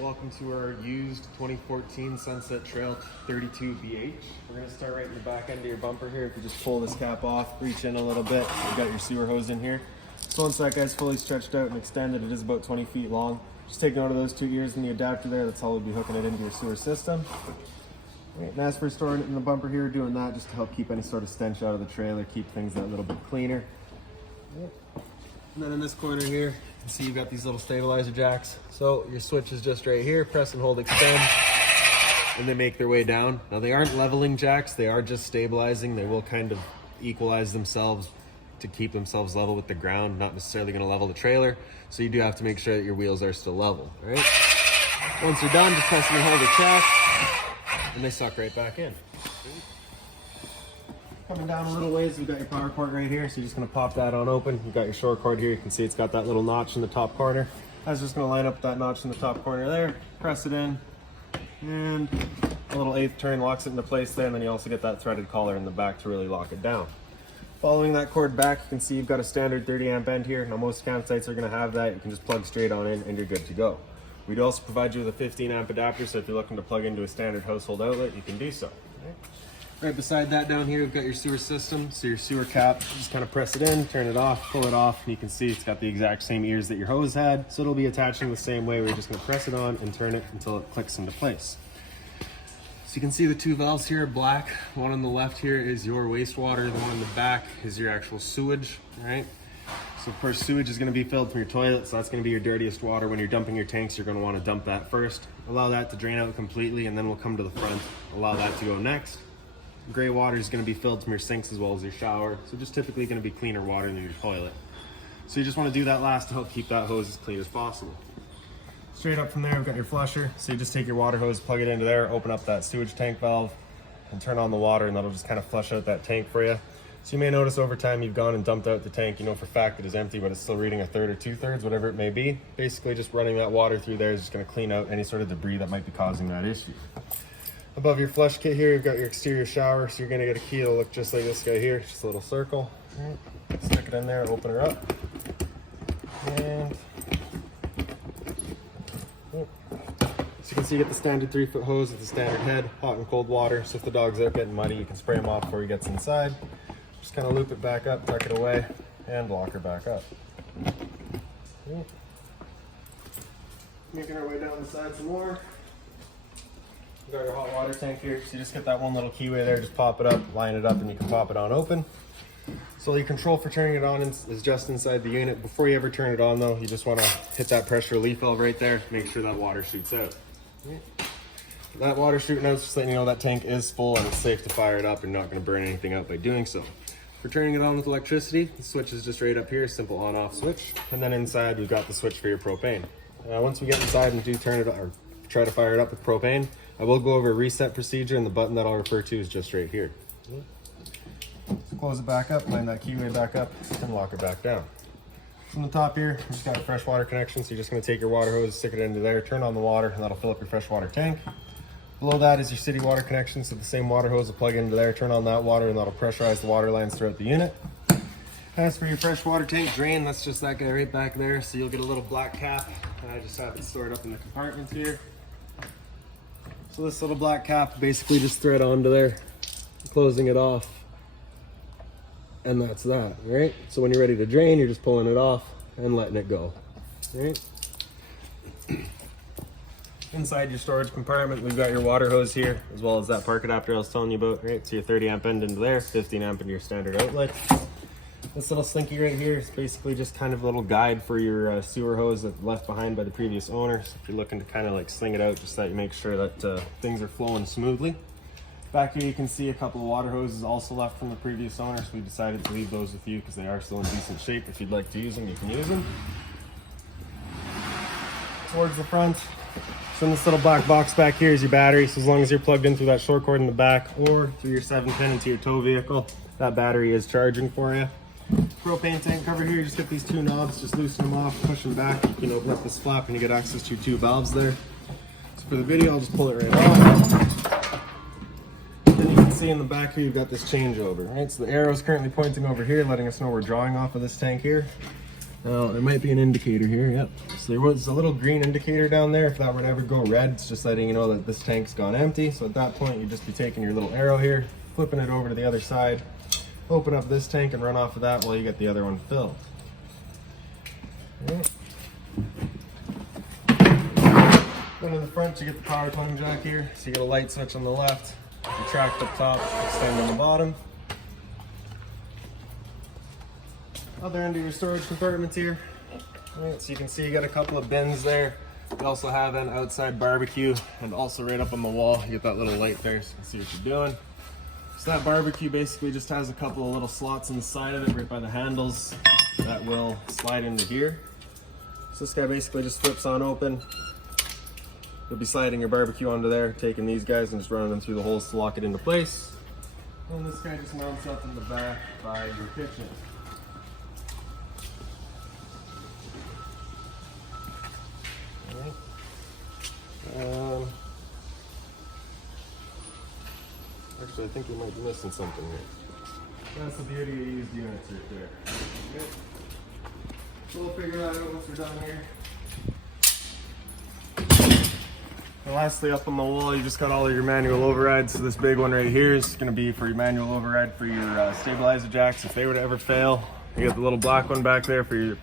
Welcome to our used 2014 Sunset Trail 32BH. We're going to start right in the back end of your bumper here. If you just pull this cap off, reach in a little bit, you've got your sewer hose in here. So once that guy's fully stretched out and extended, it is about 20 feet long. Just take note of those 2 ears in the adapter there. That's how we'll be hooking it into your sewer system. Right, and as for storing it in the bumper here, doing that just to help keep any sort of stench out of the trailer, keep things that little bit cleaner. And then in this corner here, you can see you've got these little stabilizer jacks. So your switch is just right here, press and hold extend, and they make their way down. Now they aren't leveling jacks, they are just stabilizing. They will kind of equalize themselves to keep themselves level with the ground, not necessarily gonna level the trailer. So you do have to make sure that your wheels are still level, all right? Once you're done, just press and hold the jack, and they suck right back in. Coming down a little ways, we've got your power cord right here, so you're just going to pop that on open. You've got your short cord here. You can see it's got that little notch in the top corner. I was just going to line up that notch in the top corner there, press it in, and a little 1/8 turn locks it into place there, and then you also get that threaded collar in the back to really lock it down. Following that cord back, you can see you've got a standard 30 amp end here. Now most campsites are going to have that. You can just plug straight on in and you're good to go. We'd also provide you with a 15 amp adapter, so if you're looking to plug into a standard household outlet, you can do so. Right beside that down here, we've got your sewer system. So your sewer cap, just kind of press it in, turn it off, pull it off, and you can see it's got the exact same ears that your hose had. So it'll be attaching the same way. We're just gonna press it on and turn it until it clicks into place. So you can see the 2 valves here are black. One on the left here is your wastewater. The one in the back is your actual sewage, all right? So of course, sewage is gonna be filled from your toilet, so that's gonna be your dirtiest water. When you're dumping your tanks, you're gonna wanna dump that first. Allow that to drain out completely, and then we'll come to the front. Allow that to go next. Gray water is going to be filled from your sinks as well as your shower, so just typically going to be cleaner water than your toilet. So you just want to do that last to help keep that hose as clean as possible. Straight up from there, we've got your flusher. So you just take your water hose, plug it into there, open up that sewage tank valve, and turn on the water, and that'll just kind of flush out that tank for you. So you may notice over time you've gone and dumped out the tank. You know for a fact it is empty, but it's still reading 1/3 or 2/3, whatever it may be. Basically, just running that water through there is just going to clean out any sort of debris that might be causing that issue. Above your flush kit here, you've got your exterior shower, so you're gonna get a key that'll look just like this guy here, just a little circle. Stick it in there, open her up. And so you can see you get the standard 3-foot hose with the standard head, hot and cold water. So if the dog's out getting muddy, you can spray him off before he gets inside. Just kind of loop it back up, tuck it away, and lock her back up. Making our way down the side some more. You've got your hot water tank here, so you just get that one little keyway there, just pop it up, line it up, and you can pop it on open. So your control for turning it on is just inside the unit. Before you ever turn it on though, you just want to hit that pressure relief valve right there, make sure that water shoots out. That water shooting out is just letting you know that tank is full and it's safe to fire it up and not going to burn anything out by doing so. For turning it on with electricity, the switch is just right up here, simple on-off switch. And then inside, we've got the switch for your propane. Once we get inside and do turn it on, or try to fire it up with propane, I will go over a reset procedure, and the button that I'll refer to is just right here. So close it back up, line that keyway back up, and lock it back down. From the top here, we just got a fresh water connection, so you're just going to take your water hose, stick it into there, turn on the water, and that'll fill up your freshwater tank. Below that is your city water connection, so the same water hose will plug into there, turn on that water, and that'll pressurize the water lines throughout the unit. As for your freshwater tank drain, that's just that guy right back there, so you'll get a little black cap, and I just have it stored up in the compartments here. So this little black cap basically just thread onto there, closing it off, and that's that, right? So when you're ready to drain, you're just pulling it off and letting it go, right? Inside your storage compartment, we've got your water hose here, as well as that park adapter I was telling you about, right? So your 30 amp end into there, 15 amp into your standard outlet. This little slinky right here is basically just kind of a little guide for your sewer hose that left behind by the previous owner. So if you're looking to kind of like sling it out, just that you make sure that things are flowing smoothly. Back here you can see a couple of water hoses also left from the previous owner, so we decided to leave those with you because they are still in decent shape. If you'd like to use them, you can use them. Towards the front, so in this little black box back here is your battery. So as long as you're plugged in through that short cord in the back or through your 7-pin into your tow vehicle, that battery is charging for you. Propane tank cover here, just get these 2 knobs, just loosen them off, push them back. You can open up this flap and you get access to your 2 valves there. So for the video, I'll just pull it right off. Then you can see in the back here, you've got this changeover, right? So the arrow is currently pointing over here, letting us know we're drawing off of this tank here. Now, there might be an indicator here, yep. So there was a little green indicator down there. If that were to ever go red, it's just letting you know that this tank's gone empty. So at that point, you'd just be taking your little arrow here, flipping it over to the other side, open up this tank and run off of that while you get the other one filled. Okay. Then in the front, you get the power tongue jack here. So you get a light switch on the left, retract up top, extend on the bottom. Other end of your storage compartments here. Right, so you can see you got a couple of bins there. You also have an outside barbecue, and also right up on the wall, you get that little light there so you can see what you're doing. So that barbecue basically just has a couple of little slots on the side of it, right by the handles, that will slide into here. So this guy basically just flips on open. You'll be sliding your barbecue onto there, taking these guys and just running them through the holes to lock it into place. And this guy just mounts up in the back by your kitchen. Actually, I think you might be missing something here. That's the beauty of used units right there. Okay. So we'll figure that out once we're done here. And lastly, up on the wall, you just got all of your manual overrides. So this big one right here is going to be for your manual override for your stabilizer jacks. If they were to ever fail, you got the little black one back there for your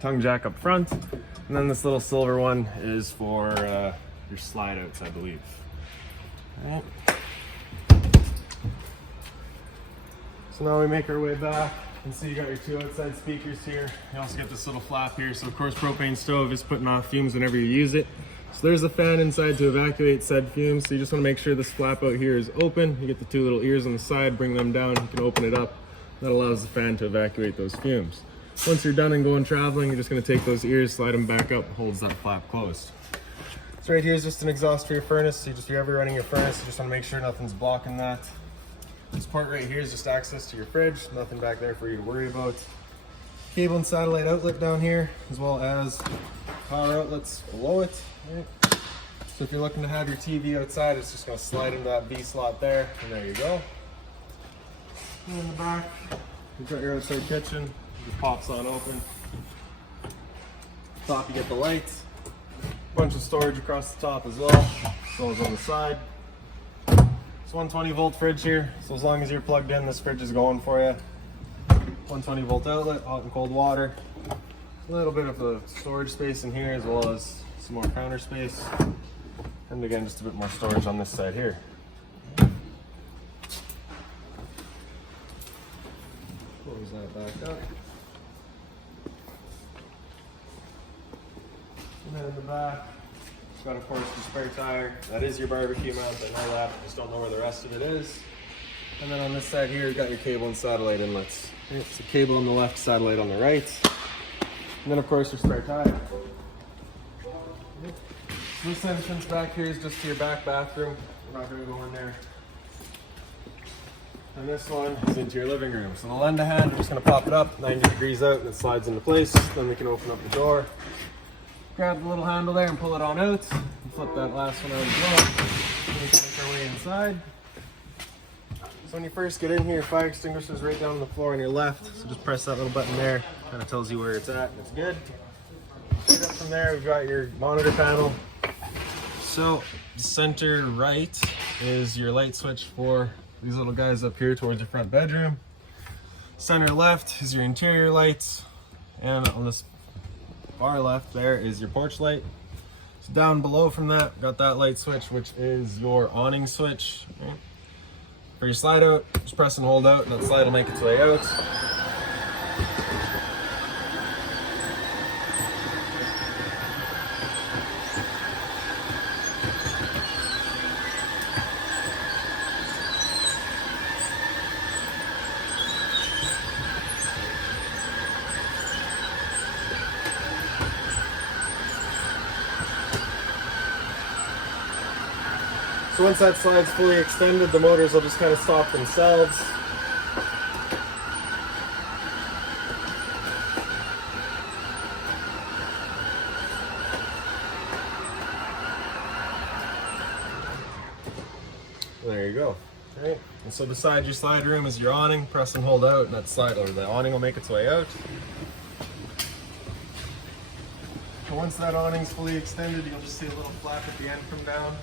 tongue jack up front. And then this little silver one is for your slide outs, I believe. All right. So now we make our way back. You can see you got your two outside speakers here. You also get this little flap here. So of course, propane stove is putting off fumes whenever you use it. So there's a fan inside to evacuate said fumes. So you just want to make sure this flap out here is open. You get the two little ears on the side, bring them down. You can open it up. That allows the fan to evacuate those fumes. Once you're done and going traveling, you're just going to take those ears, slide them back up, holds that flap closed. So right here is just an exhaust for your furnace. So if you're ever running your furnace, you just want to make sure nothing's blocking that. This part right here is just access to your fridge. Nothing back there for you to worry about. Cable and satellite outlet down here, as well as power outlets below it. Right. So if you're looking to have your TV outside, it's just going to slide into that V slot there, and there you go. And in the back, you've got your outside kitchen. It just pops on open. Top, you get the lights. Bunch of storage across the top as well, as well as on the side. It's 120 volt fridge here, so as long as you're plugged in, this fridge is going for you. 120 volt outlet, hot and cold water. A little bit of the storage space in here, as well as some more counter space. And again, just a bit more storage on this side here. Close that back up. And then in the back, it's got, of course, the spare tire. That is your barbecue mount, I know that. I just don't know where the rest of it is. And then on this side here, you've got your cable and satellite inlets. It's a cable on the left, satellite on the right. And then, of course, your spare tire. This entrance back here is just to your back bathroom. We're not going to go in there. And this one is into your living room. So the lend a hand, we're just going to pop it up 90 degrees out, and it slides into place. Then we can open up the door. Grab the little handle there and pull it on out. And flip that last one out as well. And we can make our way inside. So when you first get in here, your fire extinguisher is right down on the floor on your left. So just press that little button there. Kind of tells you where it's at, and it's good. Straight up from there, we've got your monitor panel. So center right is your light switch for these little guys up here towards your front bedroom. Center left is your interior lights. And on this far left there is your porch light. So down below from that, got that light switch, which is your awning switch. Okay. For your slide out, just press and hold out, and that slide will make its way out. So once that slide's fully extended, the motors will just kind of stop themselves. There you go. Right. And so beside your slide room is your awning. Press and hold out, and that slide, or the awning will make its way out. And once that awning's fully extended, you'll just see a little flap at the end come down.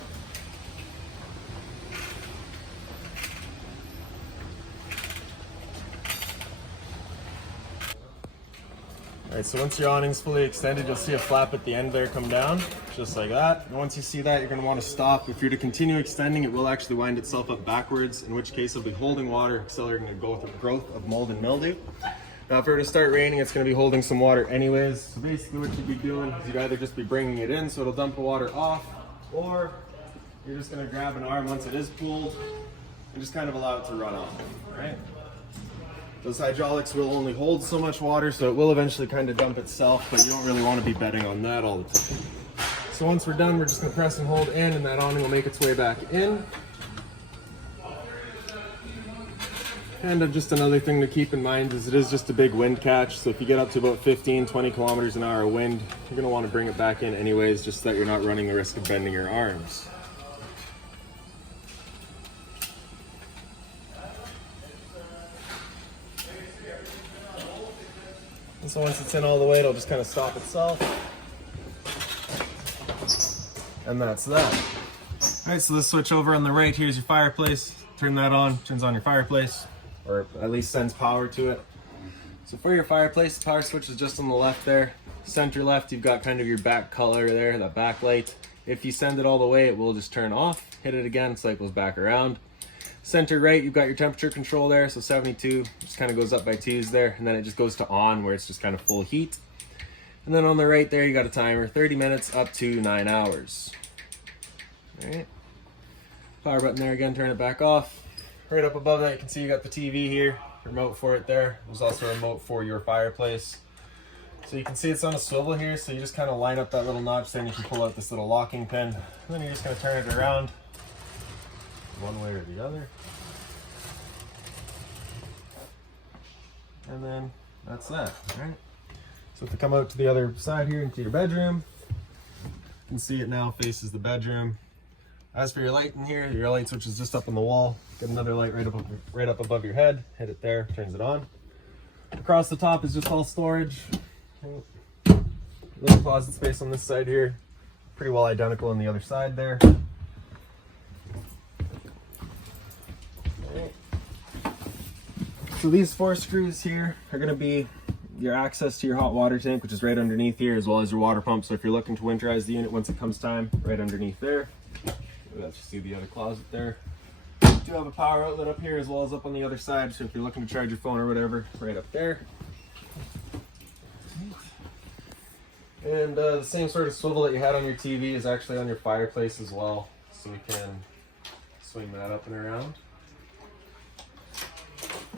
Alright, so once your awning's fully extended, you'll see a flap at the end there come down, just like that. And once you see that, you're going to want to stop. If you're to continue extending, it will actually wind itself up backwards, in which case it'll be holding water, accelerating the growth of mold and mildew. Now, if it were to start raining, it's going to be holding some water anyways. So basically what you'd be doing is you'd either just be bringing it in so it'll dump the water off, or you're just going to grab an arm once it is pooled and just kind of allow it to run off, right? Those hydraulics will only hold so much water, so it will eventually kind of dump itself, but you don't really want to be betting on that all the time. So once we're done, we're just going to press and hold in, and that awning will make its way back in. And just another thing to keep in mind is it is just a big wind catch, so if you get up to about 15-20 kilometers an hour of wind, you're going to want to bring it back in anyways, just so that you're not running the risk of bending your arms. And so once it's in all the way, it'll just kind of stop itself. And that's that. All right, so this switch over on the right here is your fireplace. Turn that on, turns on your fireplace, or at least sends power to it. So for your fireplace, the power switch is just on the left there. Center left, you've got kind of your back color there, that backlight. If you send it all the way, it will just turn off. Hit it again, cycles back around. Center right, you've got your temperature control there, so 72, just kind of goes up by 2s there, and then it just goes to on where it's just kind of full heat. And then on the right there, you got a timer, 30 minutes up to 9 hours. All right. Power button there again, turn it back off. Right up above that, you can see you got the TV here, remote for it there. There's also a remote for your fireplace. So you can see it's on a swivel here, so you just kind of line up that little notch there, and you can pull out this little locking pin. And then you're just going to turn it around one way or the other. And then that's that, all right? So if we come out to the other side here into your bedroom, you can see it now faces the bedroom. As for your light in here, your light switch is just up on the wall. Get another light right up above your head. Hit it there, turns it on. Across the top is just all storage. Little closet space on this side here. Pretty well identical on the other side there. So these 4 screws here are going to be your access to your hot water tank, which is right underneath here, as well as your water pump. So if you're looking to winterize the unit once it comes time, right underneath there. Let's see the other closet there. You do have a power outlet up here as well as up on the other side. So if you're looking to charge your phone or whatever, right up there. And the same sort of swivel that you had on your TV is actually on your fireplace as well. So we can swing that up and around.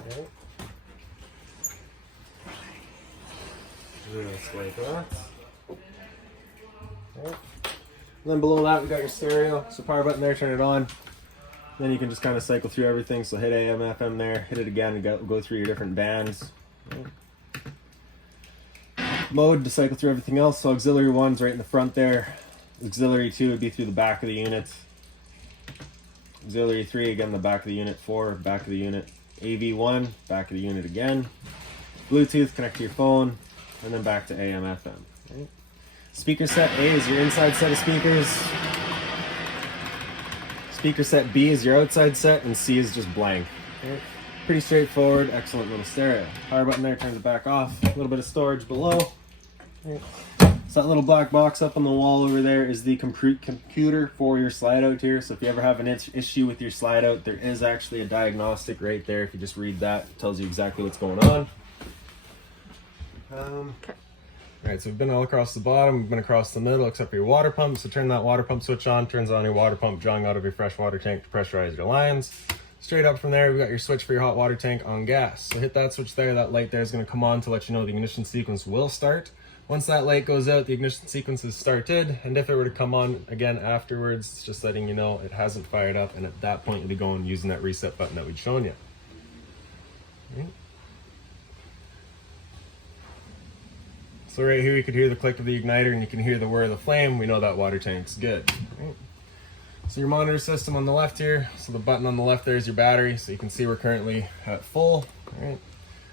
Okay. Just like that. Okay. And then below that we got your stereo. So power button there, turn it on. Then you can just kind of cycle through everything. So hit AM, FM there, hit it again and go through your different bands. Okay. Mode to cycle through everything else. So auxiliary 1's right in the front there. Auxiliary 2 would be through the back of the unit. Auxiliary 3 again the back of the unit. 4 back of the unit. AV1 back of the unit again. Bluetooth connect to your phone, and then back to AM FM. Right. Speaker set A is your inside set of speakers. Speaker set B is your outside set, and C is just blank. Right. Pretty straightforward, excellent little stereo. Power button there turns it back off. A little bit of storage below. Right. So that little black box up on the wall over there is the computer for your slide out here. So if you ever have an issue with your slide out, there is actually a diagnostic right there. If you just read that, it tells you exactly what's going on. All right, so we've been all across the bottom, we've been across the middle, except for your water pump. So turn that water pump switch on, turns on your water pump drawing out of your fresh water tank to pressurize your lines. Straight up from there, we've got your switch for your hot water tank on gas. So hit that switch there, that light there is going to come on to let you know the ignition sequence will start. Once that light goes out, the ignition sequence is started, and if it were to come on again afterwards, it's just letting you know it hasn't fired up, and at that point you'll be going using that reset button that we'd shown you. Right. So right here you could hear the click of the igniter, and you can hear the whir of the flame. We know that water tank's good. Right. So So your monitor system on the left here, so the button on the left there is your battery, so you can see we're currently at full. All right.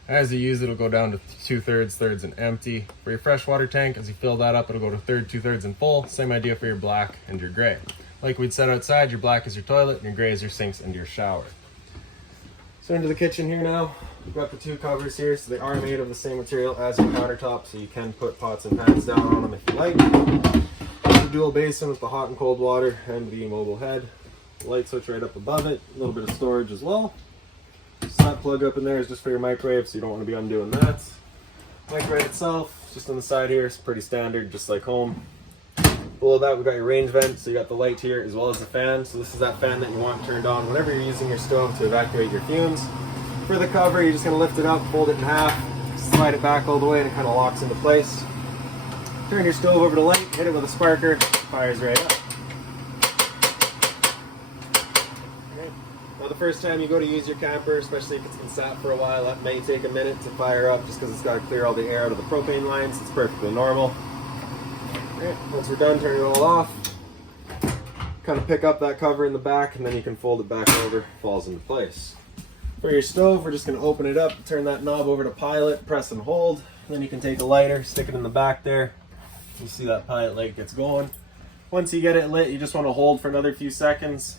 As you use it, it'll go down to 2/3, thirds, and empty. For your freshwater tank, as you fill that up, it'll go to 1/3, 2/3, and full. Same idea for your black and your gray. Like we'd said outside, your black is your toilet, and your gray is your sinks and your shower. So into the kitchen here now, we've got the two covers here, so they are made of the same material as your countertop, so you can put pots and pans down on them if you like. The dual basin with the hot and cold water and the mobile head. The light switch right up above it, a little bit of storage as well. So that plug up in there is just for your microwave, so you don't want to be undoing that. Microwave itself, just on the side here, it's pretty standard, just like home. Below that, we've got your range vent, so you got the light here as well as the fan. So this is that fan that you want turned on whenever you're using your stove to evacuate your fumes. For the cover, you're just going to lift it up, fold it in half, slide it back all the way, and it kind of locks into place. Turn your stove over to light, hit it with a sparker, fires right up. Now the first time you go to use your camper, especially if it's been sat for a while, that may take a minute to fire up just because it's got to clear all the air out of the propane lines. It's perfectly normal. Okay, once we're done, turn it all off. Kind of pick up that cover in the back and then you can fold it back over, falls into place. For your stove, we're just going to open it up, turn that knob over to pilot, press and hold. Then you can take a lighter, stick it in the back there. You see that pilot light gets going. Once you get it lit, you just want to hold for another few seconds.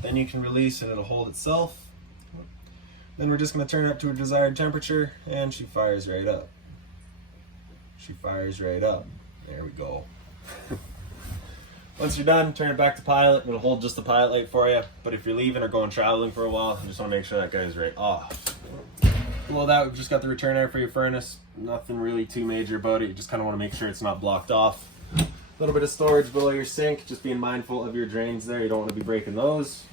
Then you can release and it'll hold itself. Then we're just going to turn it up to a desired temperature and she fires right up. She fires right up. There we go. Once you're done, turn it back to pilot and it'll hold just the pilot light for you. But if you're leaving or going traveling for a while, you just want to make sure that guy's right off. Below that, we've just got the return air for your furnace. Nothing really too major about it. You just kind of want to make sure it's not blocked off. A little bit of storage below your sink, just being mindful of your drains there. You don't want to be breaking those.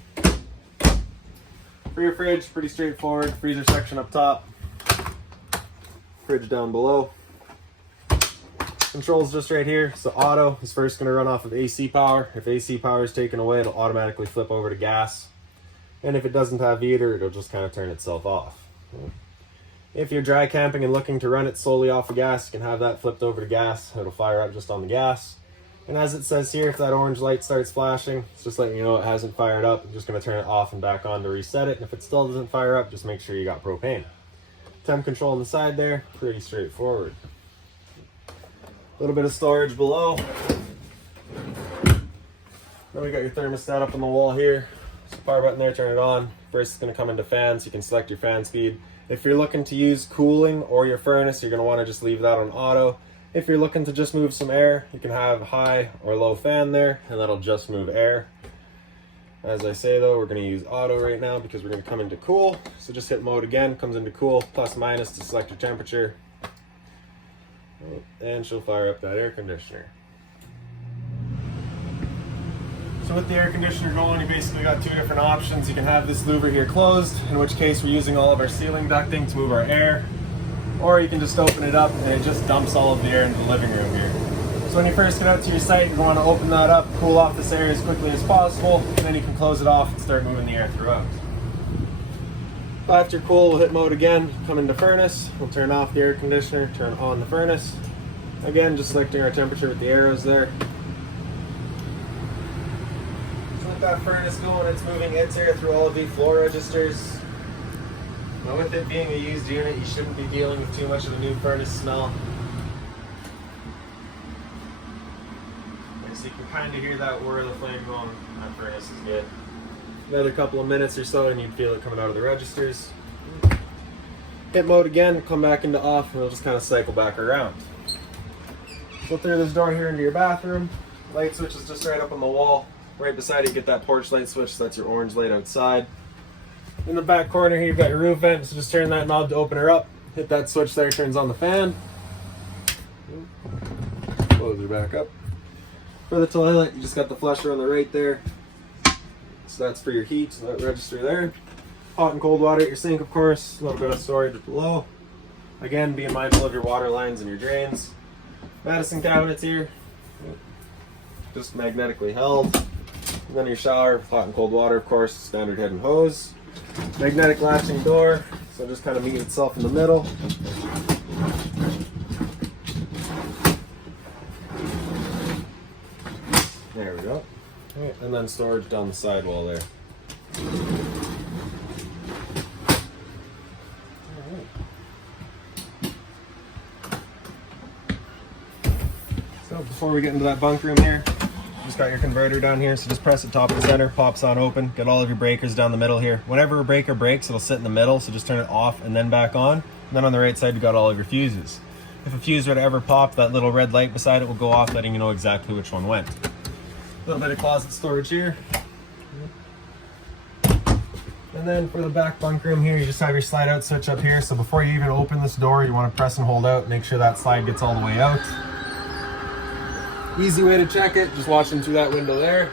For your fridge, pretty straightforward. Freezer section up top. Fridge down below. Controls just right here. So auto is first going to run off of AC power. If AC power is taken away, it'll automatically flip over to gas. And if it doesn't have heater, it'll just kind of turn itself off. If you're dry camping and looking to run it solely off of gas, you can have that flipped over to gas. It'll fire up just on the gas. And as it says here, if that orange light starts flashing, it's just letting you know it hasn't fired up. I'm just going to turn it off and back on to reset it. And if it still doesn't fire up, just make sure you got propane. Temp control on the side there, pretty straightforward. A little bit of storage below. Then we got your thermostat up on the wall here. So fire button there, turn it on. First it's going to come into fans. You can select your fan speed. If you're looking to use cooling or your furnace, you're going to want to just leave that on auto. If you're looking to just move some air, you can have high or low fan there, and that'll just move air. As I say though, we're going to use auto right now because we're going to come into cool. So just hit mode again, comes into cool, plus minus to select your temperature. And she'll fire up that air conditioner. So with the air conditioner going, you basically got two different options. You can have this louver here closed, in which case we're using all of our ceiling ducting to move our air. Or you can just open it up and it just dumps all of the air into the living room here. So when you first get out to your site, you want to open that up, cool off this air as quickly as possible, and then you can close it off and start moving the air throughout. After cool, we'll hit mode again, come into furnace, we'll turn off the air conditioner, turn on the furnace. Again, just selecting our temperature with the arrows there. So with that furnace going, it's moving its air through all of the floor registers. Now with it being a used unit, you shouldn't be dealing with too much of a new furnace smell. So you can kind of hear that whir of the flame going. That furnace is good. Another couple of minutes or so and you'd feel it coming out of the registers. Hit mode again, come back into off, and it'll just kind of cycle back around. So through this door here into your bathroom. Light switch is just right up on the wall. Right beside it, get that porch light switch, so that's your orange light outside. In the back corner here, you've got your roof vent, so just turn that knob to open her up. Hit that switch there, turns on the fan. Close her back up. For the toilet, you just got the flusher on the right there. So that's for your heat, so that register there. Hot and cold water at your sink, of course. A little bit of storage below. Again, being mindful of your water lines and your drains. Medicine cabinets here. Just magnetically held. And then your shower, hot and cold water, of course, standard head and hose. Magnetic latching door, so just kind of meet itself in the middle. There we go. Right, and then storage down the sidewall there. So before we get into that bunk room here, you just got your converter down here, so just press it top and center, pops on open, get all of your breakers down the middle here. Whenever a breaker breaks, it'll sit in the middle, so just turn it off and then back on. And then on the right side, you got all of your fuses. If a fuse were to ever pop, that little red light beside it will go off, letting you know exactly which one went. A little bit of closet storage here. And then for the back bunk room here, you just have your slide out switch up here. So before you even open this door, you want to press and hold out, make sure that slide gets all the way out. Easy way to check it, just watching through that window there.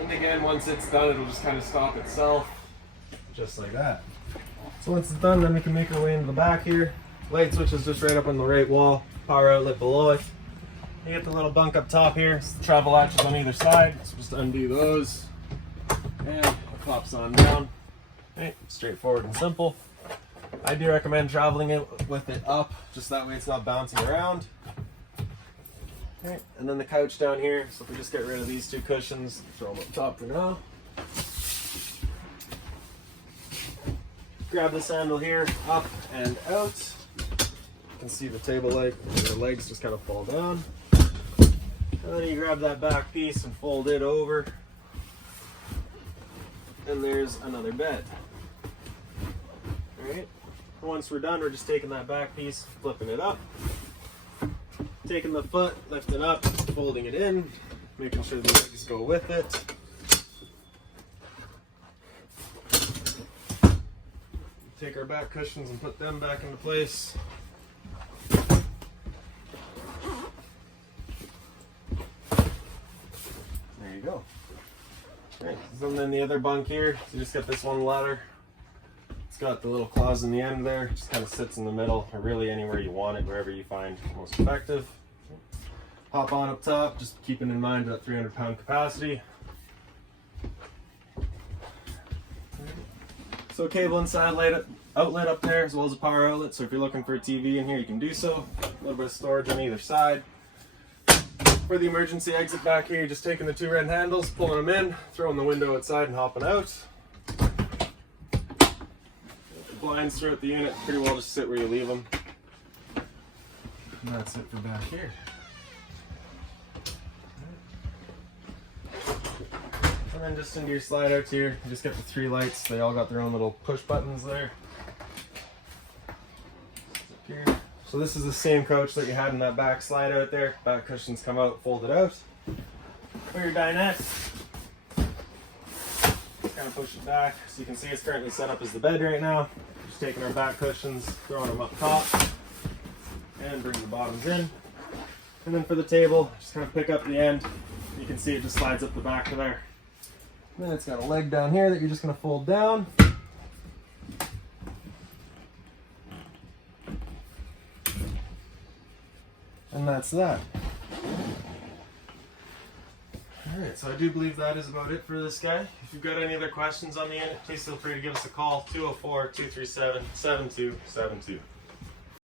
And again, once it's done, it'll just kind of stop itself. Just like that. So once it's done, then we can make our way into the back here. Light switch is just right up on the right wall. Power outlet below it. You get the little bunk up top here. It's the travel latches on either side. So just undo those. And it pops on down. Right, straightforward and simple. I do recommend traveling it with it up, just that way it's not bouncing around. Okay, and then the couch down here. So if we just get rid of these two cushions, throw them up top for now. Grab this handle here, up and out. You can see the table leg, the legs just kind of fall down. And then you grab that back piece and fold it over. And there's another bed. Alright, once we're done, we're just taking that back piece, flipping it up. Taking the foot, lifting up, folding it in, making sure the legs go with it. Take our back cushions and put them back into place. There you go. Right, and then the other bunk here, so you just get this one ladder. It's got the little claws in the end there, just kind of sits in the middle, or really anywhere you want it, wherever you find most effective. Hop on up top, just keeping in mind that 300-pound capacity. So cable inside outlet up there, as well as a power outlet, so if you're looking for a TV in here, you can do so. A little bit of storage on either side. For the emergency exit back here, you're just taking the two red handles, pulling them in, throwing the window outside and hopping out. The blinds throughout the unit pretty well just sit where you leave them. And that's it for back here. And then just into your slide outs here, you just get the three lights. They all got their own little push buttons there. Here. So this is the same coach that you had in that back slide out there. Back cushions come out, fold it out. For your dinette, just kind of push it back. So you can see it's currently set up as the bed right now. Just taking our back cushions, throwing them up top, and bring the bottoms in. And then for the table, just kind of pick up the end. You can see it just slides up the back of there. And then it's got a leg down here that you're just going to fold down. And that's that. Alright, so I do believe that is about it for this guy. If you've got any other questions on the unit, please feel free to give us a call, 204-237-7272.